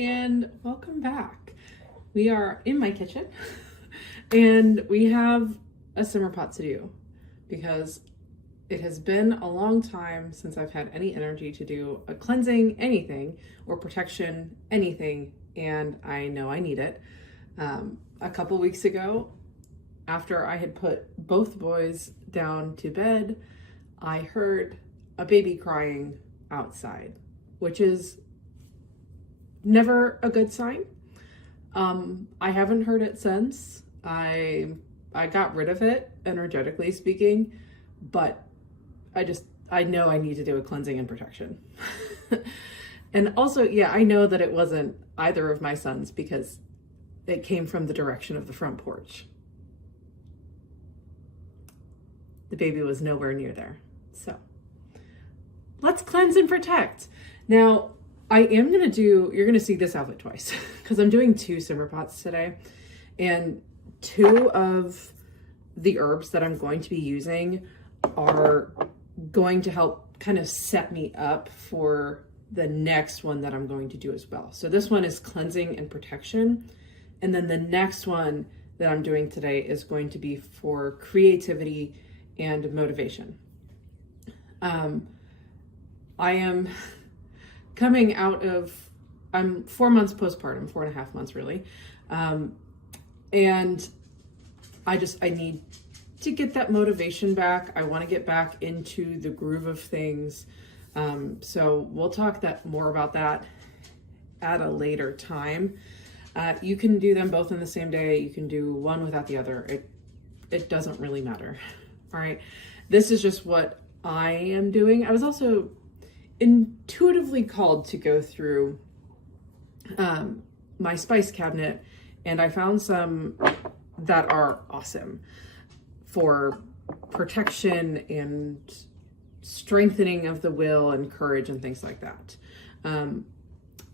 and welcome back. We are in my kitchen and we have a simmer pot to do because it has been a long time since I've had any energy to do a cleansing anything or protection anything, and I know I need it. A couple weeks ago, after I had put both boys down to bed, I heard a baby crying outside, which is never a good sign. I haven't heard it since. I got rid of it, energetically speaking, but I know I need to do a cleansing and protection. And also, yeah, I know that it wasn't either of my sons because it came from the direction of the front porch. The baby was nowhere near there. So let's cleanse and protect. Now, you're gonna see this outfit twice because I'm doing 2 simmer pots today, and 2 of the herbs that I'm going to be using are going to help kind of set me up for the next one that I'm going to do as well. So this one is cleansing and protection. And then the next one that I'm doing today is going to be for creativity and motivation. I am coming out of, I'm 4 months postpartum, 4.5 months really. And I need to get that motivation back. I want to get back into the groove of things. So we'll talk more about that at a later time. You can do them both in the same day. You can do one without the other. It doesn't really matter. All right. This is just what I am doing. I was also intuitively called to go through my spice cabinet, and I found some that are awesome for protection and strengthening of the will and courage and things like that.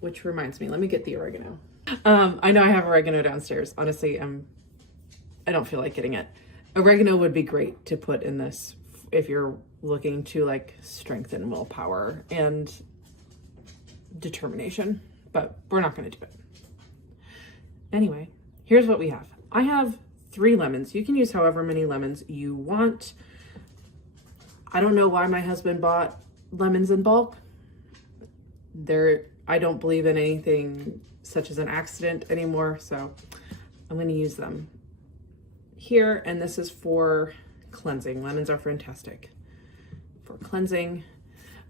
Which reminds me, let me get the oregano. I know I have oregano downstairs. Honestly, I don't feel like getting it. Oregano would be great to put in this if you're looking to like strengthen willpower and determination, but we're not going to do it. Anyway, here's what we have. I have 3 lemons. You can use however many lemons you want. I don't know why my husband bought lemons in bulk. I don't believe in anything such as an accident anymore, so I'm going to use them here. And this is for cleansing. Lemons are fantastic for cleansing.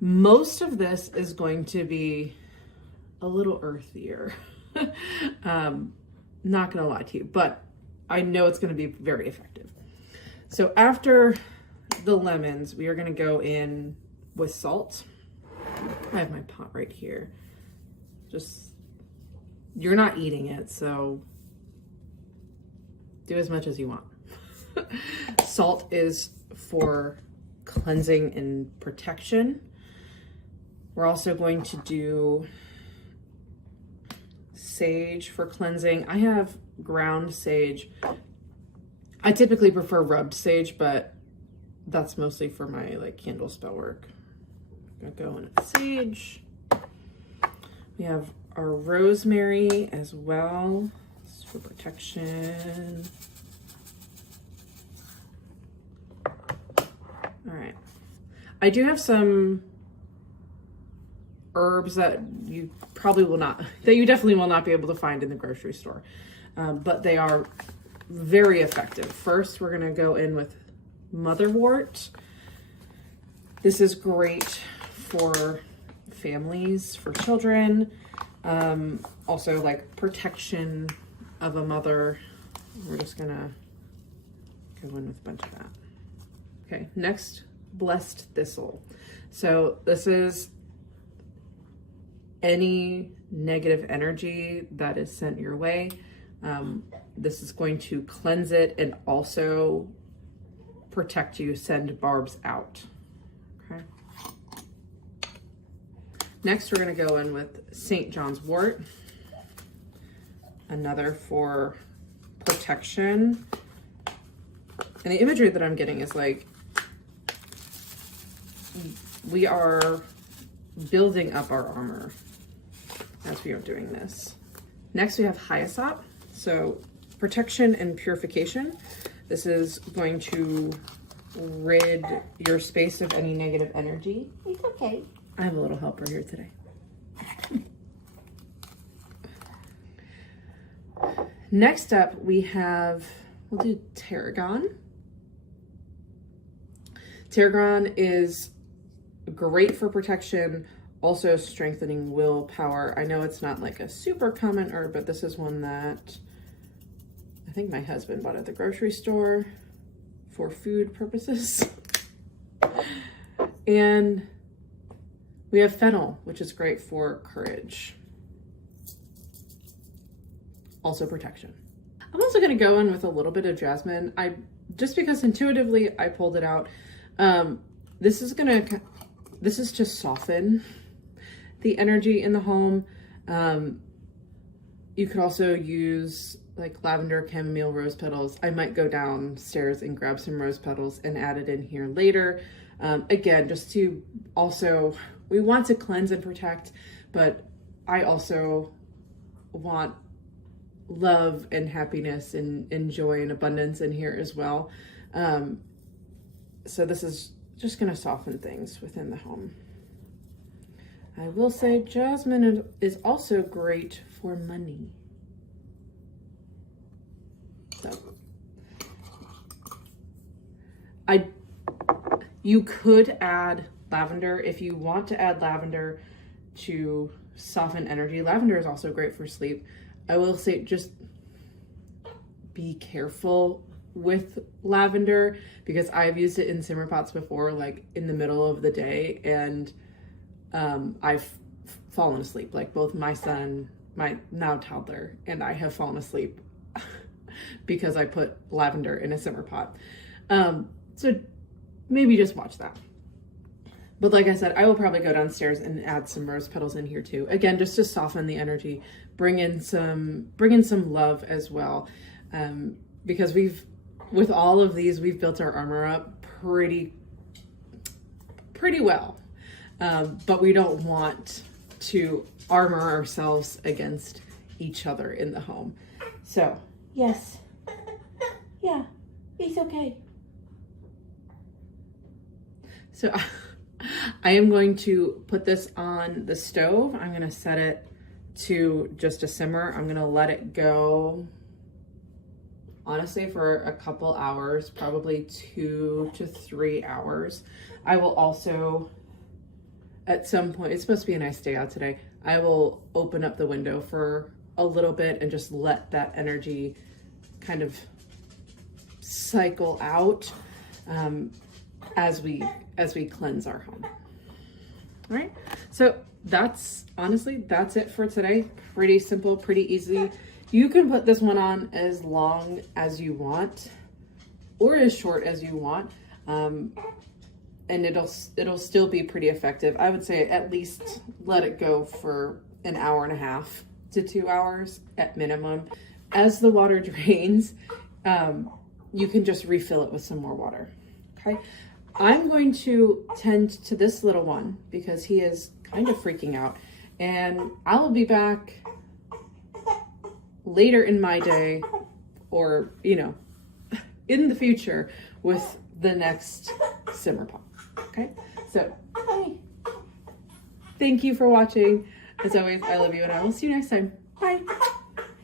Most of this is going to be a little earthier. Not going to lie to you, but I know it's going to be very effective. So after the lemons, we are going to go in with salt. I have my pot right here. You're not eating it, so do as much as you want. Salt is for cleansing and protection. We're also going to do sage for cleansing. I have ground sage. I typically prefer rubbed sage, but that's mostly for my like candle spell work. I'm gonna go in with sage. We have our rosemary as well. This is for protection. All right. I do have some herbs that you definitely will not be able to find in the grocery store. But they are very effective. First, we're gonna go in with motherwort. This is great for families, for children, also like protection of a mother. We're just gonna go in with a bunch of that. Okay, next, blessed thistle. So this is any negative energy that is sent your way. This is going to cleanse it and also protect you, send barbs out. Okay. Next, we're going to go in with St. John's wort, another for protection. And the imagery that I'm getting is like, we are building up our armor. as we are doing this. Next we have Hyasop, so protection and purification. This is going to rid your space of any negative energy. It's okay. I have a little helper here today. Next up we have, we'll do Tarragon. Tarragon is great for protection, also strengthening willpower. I know it's not like a super common herb, but this is one that I think my husband bought at the grocery store for food purposes. And we have fennel, which is great for courage. Also protection. I'm also gonna go in with a little bit of jasmine. Just because intuitively I pulled it out. This is to soften the energy in the home. You could also use like lavender, chamomile, rose petals. I might go downstairs and grab some rose petals and add it in here later. Again, just to also, we want to cleanse and protect, but I also want love and happiness and joy and abundance in here as well. So this is just going to soften things within the home. I will say jasmine is also great for money. So you could add lavender if you want to add lavender to soften energy. Lavender is also great for sleep. I will say just be careful with lavender because I've used it in simmer pots before, like in the middle of the day, and I've fallen asleep. Like both my son, my now toddler, and I have fallen asleep because I put lavender in a simmer pot. So maybe just watch that. But like I said, I will probably go downstairs and add some rose petals in here too. Again, just to soften the energy, bring in some love as well. Because with all of these, we've built our armor up pretty well. But we don't want to armor ourselves against each other in the home. So, yes. Yeah, it's okay. So I am going to put this on the stove. I'm going to set it to just a simmer. I'm going to let it go, honestly, for a couple hours, probably 2 to 3 hours. I will also, at some point, it's supposed to be a nice day out today, I will open up the window for a little bit and just let that energy kind of cycle out as we cleanse our home. All right, so that's it for today. Pretty simple, pretty easy. You can put this one on as long as you want or as short as you want, and it'll still be pretty effective. I would say at least let it go for an hour and a half to 2 hours at minimum. As the water drains, you can just refill it with some more water. Okay, I'm going to tend to this little one because he is kind of freaking out, and I will be back later in my day, or in the future, with the next simmer pot. Okay, so thank you for watching. As always, I love you, and I will see you next time. Bye.